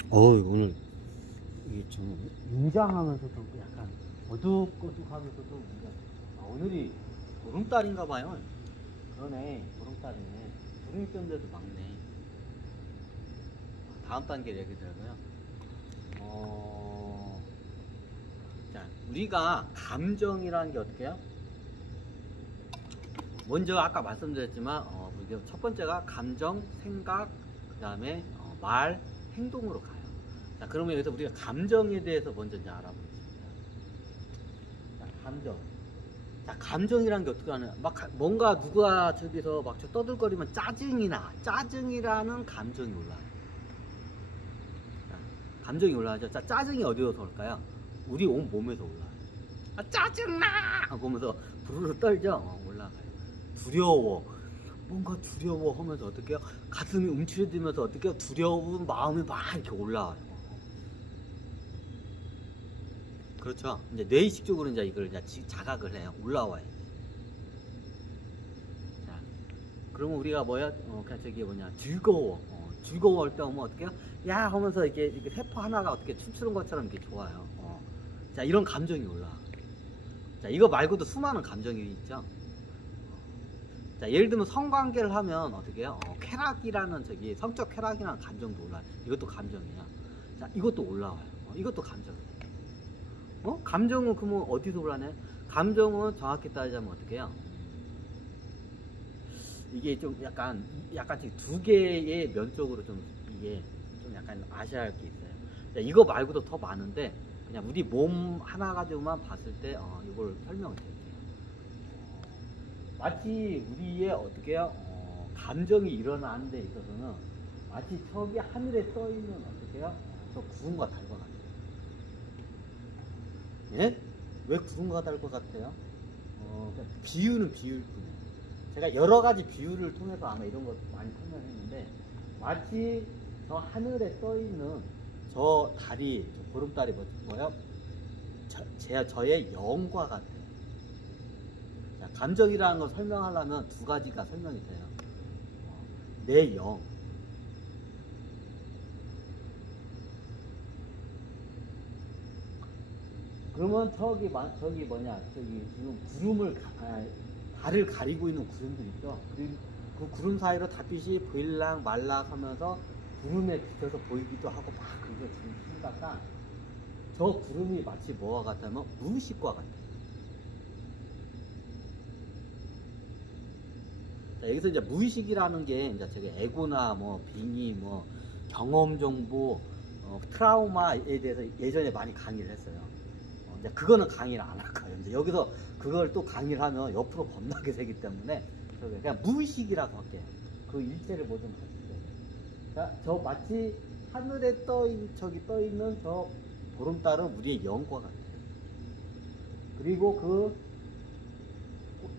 오늘 이게 좀 웅장하면서도 약간 어둑어둑하면서도 뭔가 오늘이 보름달인가 봐요. 그러네, 보름달이네. 구름이 뜬 데도 많네. 다음 단계 얘기 들어고요. 자, 우리가 감정이라는 게 어떻게 해요? 먼저 아까 말씀드렸지만 우리가 첫 번째가 감정, 생각, 그 다음에 말, 행동으로 가요. 자, 그러면 여기서 우리가 감정에 대해서 먼저 이제 알아보겠습니다. 자, 감정. 자, 감정이란 게 어떻게 하냐. 뭔가 누가 저기서 막 떠들거리면 짜증이라는 감정이 올라와요. 자, 감정이 올라가죠. 자, 짜증이 어디서 올까요? 우리 온 몸에서 올라와요. 아, 짜증나! 하고 하면서 부르르 떨죠? 올라가요. 두려워. 뭔가 두려워 하면서 어떻게 해요? 가슴이 움츠러들면서 어떻게 해요? 두려운 마음이 막 이렇게 올라와요. 그렇죠. 이제 뇌의식적으로 이제 이걸 이제 자각을 해요. 올라와요. 자, 그러면 우리가 뭐야? 저기 뭐냐? 즐거워할 때 오면 어떻게 해요? 야! 하면서 이렇게 세포 하나가 어떻게 춤추는 것처럼 이렇게 좋아요. 자, 이런 감정이 올라와. 자, 이거 말고도 수많은 감정이 있죠. 자, 예를 들면 성관계를 하면 어떻게 해요? 쾌락이라는 저기 성적 쾌락이라는 감정도 올라와요. 이것도 감정이야. 자, 이것도 올라와요. 이것도 감정이에요. 감정은 그러면 어디서 올라네? 감정은 정확히 따지자면 어떻게 해요? 이게 좀 약간 두 개의 면적으로 좀 이게 좀 약간 아셔야 할 게 있어요. 자, 이거 말고도 더 많은데 그냥 우리 몸 하나 가지고만 봤을 때 이걸 설명을 드릴게요. 마치 우리의 어떻게 해요? 감정이 일어나는 데 있어서는 마치 저기 하늘에 떠 있는 어떻게 해요? 저 구름과 다를 것 같아요. 예? 왜 구름과 다를 것 같아요? 비유는 비유일 뿐이에요. 제가 여러 가지 비유를 통해서 아마 이런 거 많이 설명했는데 마치 저 하늘에 떠 있는 저 달이, 저 보름달이 뭐예요? 저의 영과 같아요. 자, 감정이라는 걸 설명하려면 두 가지가 설명이 돼요. 내 영. 그러면 저기 뭐냐, 저기 지금 달을 가리고 있는 구름들 있죠. 그 구름 사이로 달빛이 보일락 말락 하면서 구름에 비춰서 보이기도 하고 막 그거 지금 생각한 저 구름이 마치 뭐와 같다면 무의식과 같아요. 자, 여기서 이제 무의식이라는 게 이제 저기 에고나 뭐 빙의 뭐 경험 정보 트라우마에 대해서 예전에 많이 강의를 했어요. 이제 그거는 강의를 안 할 거예요. 이제 여기서 그걸 또 강의를 하면 옆으로 겁나게 되기 때문에 그냥 무의식이라고 할게요. 그 일체를 뭐좀 가지고. 자, 저 마치 하늘에 떠 있는 저 보름달은 우리의 영과 같아요. 그리고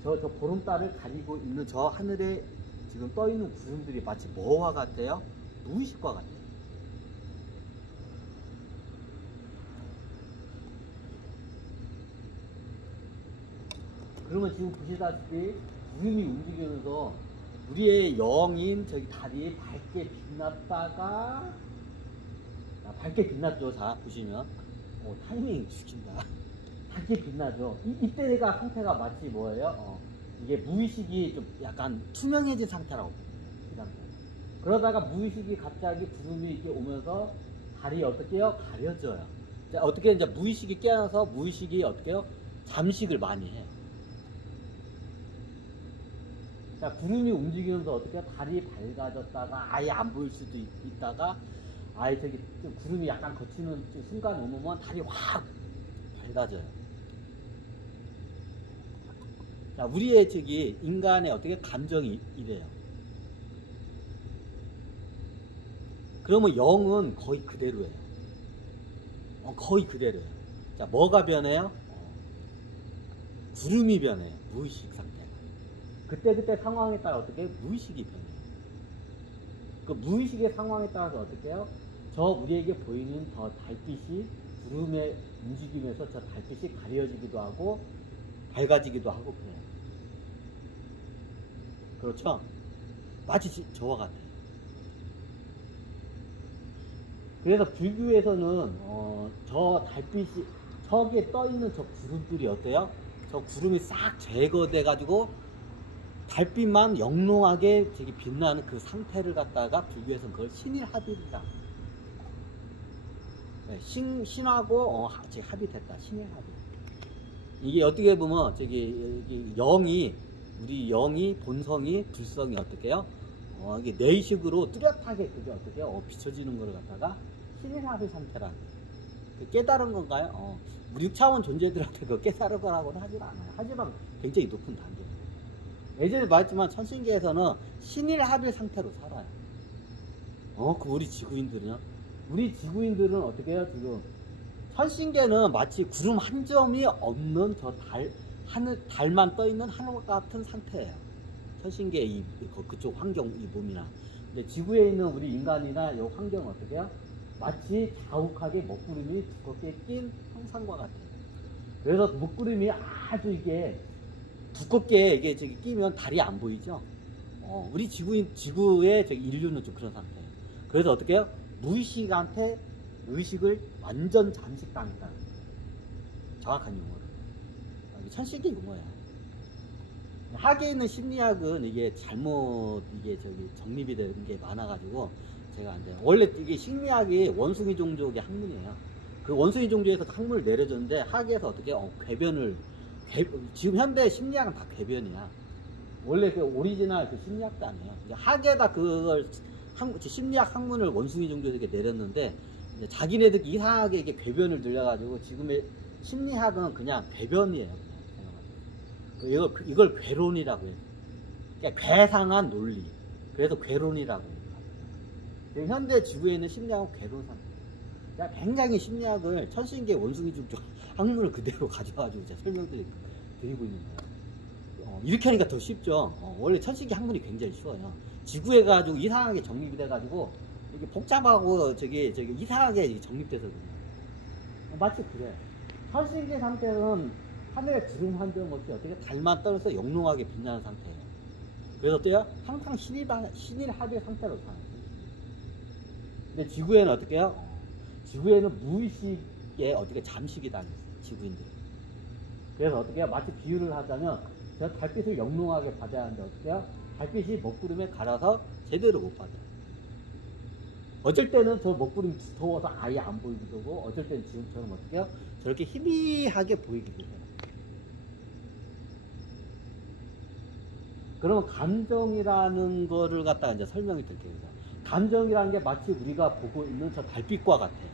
저 보름달을 가리고 있는 저 하늘에 지금 떠 있는 구름들이 마치 뭐와 같아요? 무의식과 같아요. 그러면 지금 보시다시피 구름이 움직이면서 우리의 영인 저기 달이 밝게 빛났다가 밝게 빛났죠. 자, 보시면 타이밍 죽인다. 밝게 빛나죠. 이때가 상태가 마치 뭐예요? 이게 무의식이 좀 약간 투명해진 상태라고 이 상태. 그러다가 무의식이 갑자기 구름이 이렇게 오면서 달이 어떻게 해요? 가려져요. 자, 어떻게 이제 무의식이 깨어나서 무의식이 어떻게 해요? 잠식을 많이 해. 자, 구름이 움직이면서 어떻게 달이 밝아졌다가 아예 안 보일 수도 있다가 아예 저기 구름이 약간 거치는 순간 오면 달이 확 밝아져요. 자, 우리의 저기 인간의 어떻게 감정이 이래요. 그러면 영은 거의 그대로예요. 거의 그대로예요. 자, 뭐가 변해요? 구름이 변해요. 무의식 상태가. 그때 상황에 따라 어떻게 무의식이 변해요. 그 무의식의 상황에 따라서 어떻게 해요? 저 우리에게 보이는 저 달빛이 구름에 움직이면서 저 달빛이 가려지기도 하고 밝아지기도 하고 그래요. 그렇죠? 마치 저와 같아요. 그래서 불교에서는 저 달빛이 저기에 떠 있는 저 구름들이 어때요? 저 구름이 싹 제거돼 가지고 달빛만 영롱하게 저기 빛나는 그 상태를 갖다가 불교에서는 그걸 신일합일이라. 네, 신하고 합의됐다. 신일합일. 이게 어떻게 보면 저기 영이 우리 영이 본성이 불성이 어떻게요? 이게 내식으로 뚜렷하게 그게 어떻게요? 비춰지는 걸 갖다가 신일합일 상태라는 그 깨달은 건가요? 우리 6차원 존재들한테 그 깨달은 거라고는 하질 않아요. 하지만 굉장히 높은 단계. 예전에 말했지만 천신계에서는 신일합일 상태로 살아요. 그 우리 지구인들은요? 우리 지구인들은 어떻게 해요? 지금 천신계는 마치 구름 한 점이 없는 저 달만 떠 있는 하늘 같은 상태예요. 천신계 그쪽 환경 이 몸이나. 근데 지구에 있는 우리 인간이나 이 환경은 어떻게 해요? 마치 자욱하게 먹구름이 두껍게 낀 형상과 같아요. 그래서 먹구름이 아주 이게 두껍게 이게 저기 끼면 달이 안 보이죠. 우리 지구의 저기 인류는 좀 그런 상태예요. 그래서 어떻게 해요? 무의식한테 의식을 완전 잠식당했다. 정확한 용어로. 이게 천식의 용어야. 학에 있는 심리학은 이게 잘못 저기 정립이 되는 게 많아가지고 제가 안 돼요. 원래 이게 심리학이 원숭이 종족의 학문이에요. 그 원숭이 종족에서 학문을 내려줬는데 학에서 어떻게 지금 현대 심리학은 다 궤변이야. 원래 그 오리지널 그 심리학도 아니에요. 이제 학에다 그걸 심리학 학문을 원숭이 종족에게 내렸는데 이제 자기네들 이상하게 이게 궤변을 늘려가지고 지금의 심리학은 그냥 궤변이에요. 이걸 궤론이라고 해요. 그러니까 괴상한 논리. 그래서 궤론이라고 해요. 지금 현대 지구에 있는 심리학은 궤론 상태. 그러니까 굉장히 심리학을 천신계 원숭이 종족 학문을 그대로 가져가지고 제가 설명드리고 있는 거예요. 이렇게 하니까 더 쉽죠. 원래 천신계 학문이 굉장히 쉬워요. 지구에 가지고 이상하게 정립이 돼가지고 이게 복잡하고 저기 이상하게 정립돼서 그래요. 마치 그래. 천신계 상태는 하늘에 구름 한 점 없이 어떻게 달만 떨어서 영롱하게 빛나는 상태예요. 그래서 어때요? 항상 신일합일 상태로 살아요. 근데 지구에는 어떻게 해요? 지구에는 무의식에 어떻게 잠식이 당했어요. 지구인들이. 그래서 어떻게 해요? 마치 비유를 하자면 저 달빛을 영롱하게 받아야 하는데 어떻게 해요? 달빛이 먹구름에 갈아서 제대로 못 받아요. 어쩔 때는 저 먹구름이 두터워서 아예 안 보이기도 하고 어쩔 때는 지금처럼 어떻게 해요? 저렇게 희미하게 보이기도 해요. 그러면 감정이라는 거를 갖다가 이제 설명이 드릴게요. 감정이라는 게 마치 우리가 보고 있는 저 달빛과 같아요.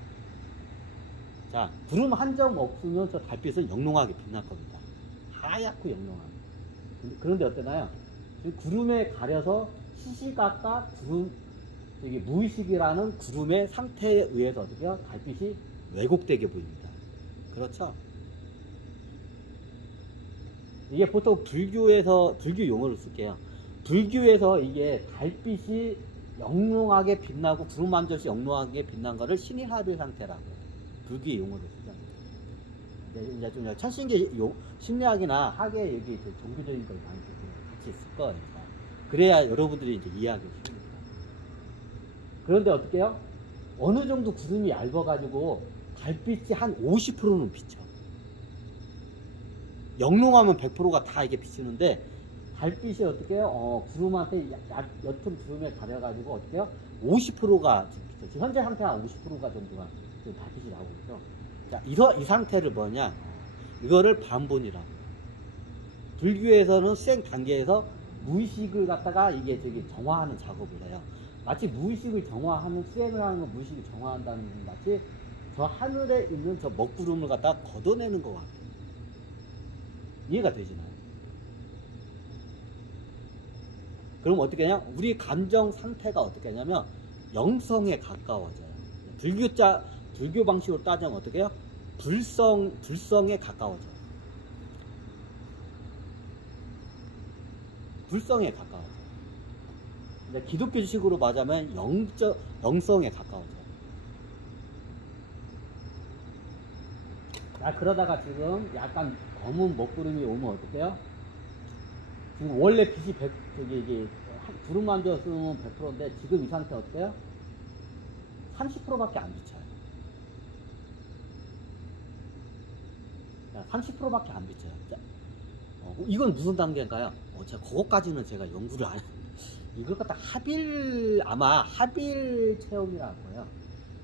자, 구름 한 점 없으면 저 달빛은 영롱하게 빛날 겁니다. 하얗고 영롱하게. 그런데 어떠나요? 구름에 가려서 시시각각 무의식이라는 구름의 상태에 의해서 어떻게 해요? 달빛이 왜곡되게 보입니다. 그렇죠? 이게 보통 불교 용어를 쓸게요. 불교에서 이게 달빛이 영롱하게 빛나고 구름 한 점씩 영롱하게 빛난 거를 신일합일 상태라고 해요. 불교의 용어를 쓰잖아요. 이제 좀 천신계 심리학이나 학의 여기 종교적인 걸 많이 같이 쓸 거예요. 그래야 여러분들이 이제 이해하기 쉽습니다. 그런데 어떻게 해요? 어느 정도 구름이 얇아가지고 달빛이 한 50%는 비쳐. 영롱하면 100%가 다 이게 비치는데 달빛이 어떻게 해요? 구름한테 옅은 구름에 가려가지고 어떻게 해요? 50%가 지금 현재 상태 한 50%가 정도가 지금 달빛이 나오고 있죠. 자, 이 상태를 뭐냐? 이거를 반본이라고. 불교에서는 수행 단계에서 무의식을 갖다가 이게 정화하는 작업을 해요. 마치 무의식을 정화하는 수행을 하는 건 무의식을 정화한다는 건 마치 저 하늘에 있는 저 먹구름을 갖다가 걷어내는 것 같아요. 이해가 되시나요? 그럼 어떻게 하냐? 우리 감정 상태가 어떻게 하냐면 영성에 가까워져요. 불교 방식으로 따지면 어떻게 해요? 불성에 가까워져요. 불성에 가까워져요. 근데 기독교식으로 말하면 영성에 가까워져요. 자, 그러다가 지금 약간 검은 먹구름이 오면 어떻게 해요? 지금 원래 빛이 구름 만졌으면 100%인데 지금 이 상태 어때요? 30%밖에 안 비쳐요. 자, 30%밖에 안 비쳐요. 자, 이건 무슨 단계인가요? 제가 그것까지는 제가 연구를 안 했어요. 이걸 갖다 아마 합일 체험이라고 해요.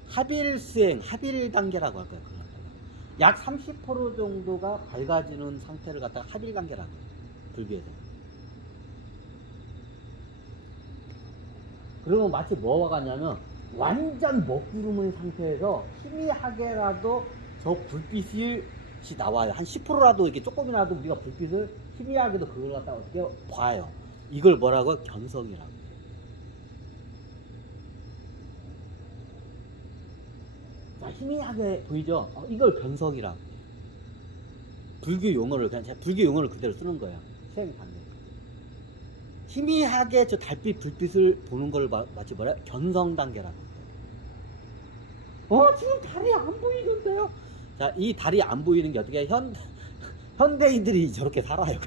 합일 수행, 합일 단계라고 할 거예요. 약 30% 정도가 밝아지는 상태를 갖다가 합일 단계라고 해요. 불교에서. 그러면 마치 뭐와 같냐면 완전 먹구름의 상태에서 희미하게라도 저 불빛이 나와요. 한 10%라도 이렇게 조금이라도 우리가 불빛을 희미하게도 그걸 갖다가 어떻게 봐요. 이걸 뭐라고? 견성이라고. 자, 희미하게 보이죠? 이걸 견성이라고. 불교 용어를 그냥 제가 불교 용어를 그대로 쓰는 거예요. 수행 단계. 희미하게 저 달빛 불빛을 보는 걸 마치 뭐라? 견성 단계라고. 지금 달이 안 보이는데요? 자, 이 달이 안 보이는 게 어떻게 현대인들이 저렇게 살아요.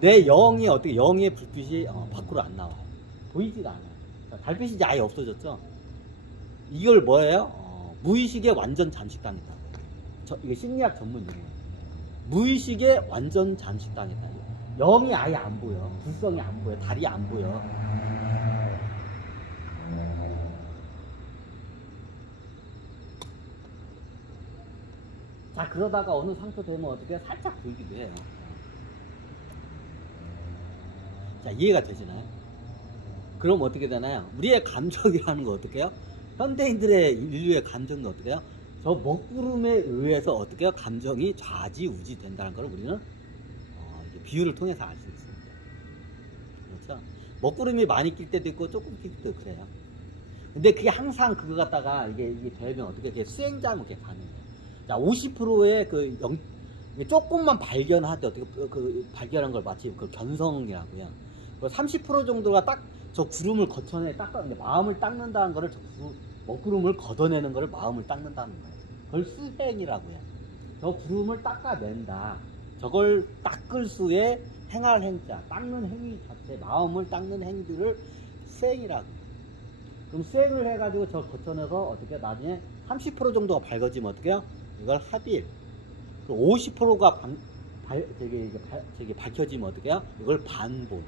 내 영이 어떻게 영의 불빛이 밖으로 안 나와요. 보이지가 않아요. 자, 달빛이 이제 아예 없어졌죠. 이걸 뭐예요? 무의식의 완전 잠식당했다. 이게 심리학 전문 용어예요. 무의식의 완전 잠식당했다. 영이 아예 안 보여. 불성이 안 보여. 달이 안 보여. 자, 그러다가 어느 상태 되면 어떻게 살짝 보이기도 해요. 자, 이해가 되시나요? 그럼 어떻게 되나요? 우리의 감정이라는 거 어떻게 해요? 현대인들의 인류의 감정은 어떻게 해요? 저 먹구름에 의해서 어떻게 해요? 감정이 좌지우지 된다는 걸 우리는 비유를 통해서 알 수 있습니다. 그렇죠? 먹구름이 많이 낄 때도 있고 조금 낄 때도 그래요. 근데 그게 항상 그거 갖다가 이게 되면 어떻게 이렇게 수행자면 이렇게 가는 거예요. 자, 50%의 조금만 발견할 때 어떻게 발견한 걸 마치 그 견성이라고요. 30% 정도가 딱 저 구름을 거쳐내 마음을 닦는다는 거를 먹구름을 걷어내는 거를 마음을 닦는다는 거예요. 그걸 수행이라고 해요. 저 구름을 닦아낸다. 저걸 닦을 수에 행할 행자, 닦는 행위 자체, 마음을 닦는 행위를 수행이라고 해요. 그럼 수행을 해가지고 저 거쳐내서 어떻게 나중에 30% 정도가 밝아지면 어떻게 해요? 이걸 합일. 50%가 밝혀지면 어떻게 해요? 이걸 반본.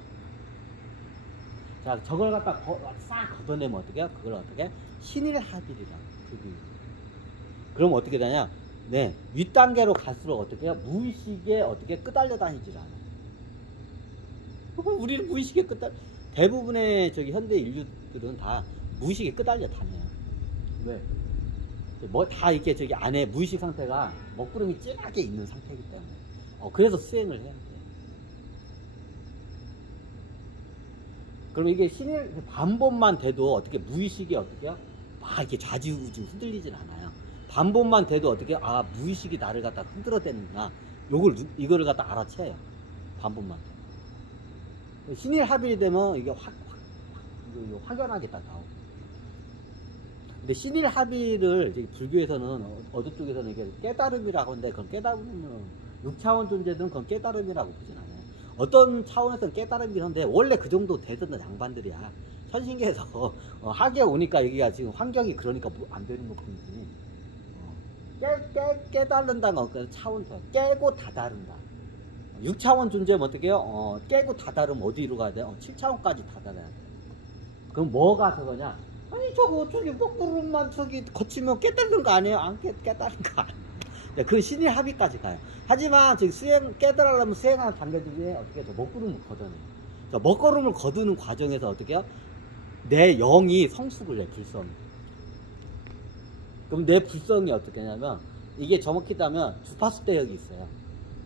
자, 저걸 갖다 싹 걷어내면 어떻게 해요? 그걸 어떻게? 신일합일이라고. 그럼 어떻게 되냐? 네, 윗단계로 갈수록 어떻게 해요? 무의식에 어떻게 끄달려 다니질 않아요. 우리는 무의식에 대부분의 현대 인류들은 다 무의식에 끄달려 다녀요. 왜? 다 이렇게 안에 무의식 상태가 먹구름이 진하게 있는 상태이기 때문에. 그래서 수행을 해야 돼요. 그럼 이게 반본만 돼도 어떻게 무의식이 어떻게 해요? 막 이렇게 좌지우지 흔들리진 않아요. 반본만 돼도 어떻게 무의식이 나를 갖다 흔들어대는구나. 이거를 갖다 알아채요. 반본만 돼도. 신일합일이 되면 이게 확연하게 다 나오고. 근데 신일합일을 불교에서는 어느 쪽에서는 이게 깨달음이라고 하는데 그건 깨달음은 6차원 존재들은 그건 깨달음이라고 보진 않아요. 어떤 차원에서는 깨달음이긴 한데 원래 그 정도 되던 양반들이야. 현신계에서 하게 오니까 여기가 지금 환경이 그러니까 안 되는 것 뿐이지. 깨달는다는 건 차원 더 깨고 다다른다. 6차원 존재면 어떻게 해요? 깨고 다다르면 어디로 가야 돼요? 7차원까지 다다라야 돼. 그럼 뭐가 저거냐? 아니 저기 먹구름만 거치면 깨달는 거 아니에요? 안 깨달은 거 아니에요? 그 신의 합의까지 가요. 하지만 깨달으려면 수행하는 단계 중에 어떻게 해요? 먹구름을 걷어내요. 먹구름을 거두는 과정에서 어떻게 해요? 내 영이 성숙을 해, 불성이. 그럼 내 불성이 어떻게 하냐면 이게 정확히 따면 주파수 대역이 있어요.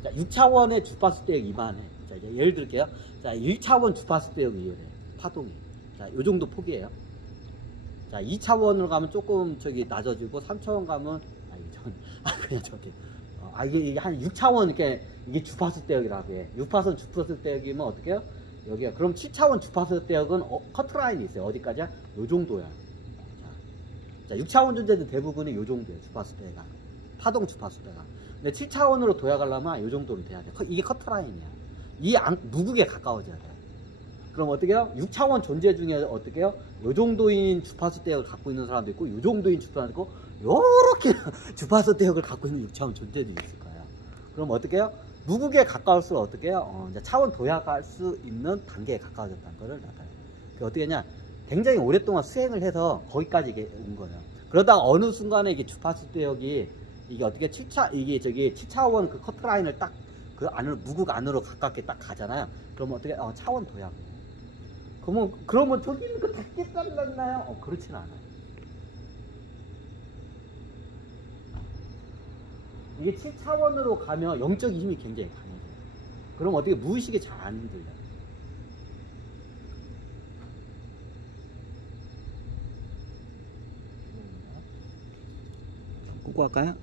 자, 6차원의 주파수 대역 이만해. 자, 이제 예를 들게요. 자, 1차원 주파수 대역이 이래. 파동이. 자, 요 정도 폭이에요. 자, 2차원으로 가면 조금 낮아지고 3차원 가면 그냥 이게 한 6차원 이게 주파수 대역이라고 해. 6차원 주파수 대역이면 어떻게 해요? 여기야. 그럼 7차원 주파수 대역은 커트라인이 있어요. 어디까지야? 요 정도야. 자, 6차원 존재는 대부분이 요 정도예요. 주파수 대가. 파동 주파수 대가. 근데 7차원으로 도약하려면 요 정도로 돼야 돼. 이게 커트라인이야. 무극에 가까워져야 돼. 그럼 어떻게 해요? 6차원 존재 중에 어떻게 해요? 요 정도인 주파수 대역을 갖고 있는 사람도 있고 요 정도인 주파수 있고 요렇게 주파수 대역을 갖고 있는 6차원 존재도 있을 거예요. 그럼 어떻게 해요? 무극에 가까울수록 어떻게 해요? 이제 차원 도약할 수 있는 단계에 가까워졌다는 것을 나타내요. 그 어떻게 하냐? 굉장히 오랫동안 수행을 해서 거기까지 이게 온 거예요. 그러다가 어느 순간에 이게 주파수 대역이 이게 어떻게 7차원 그 커트라인을 딱 그 안으로 무극 안으로 가깝게 딱 가잖아요. 그러면 어떻게 차원 도약. 그러면 저기 있는 거 다 깨달았나요? 그렇진 않아요. 이게 7차원으로 가면 영적인 힘이 굉장히 강해져요. 그럼 어떻게 무의식이 잘 안 들려요. 꽂고 할까요?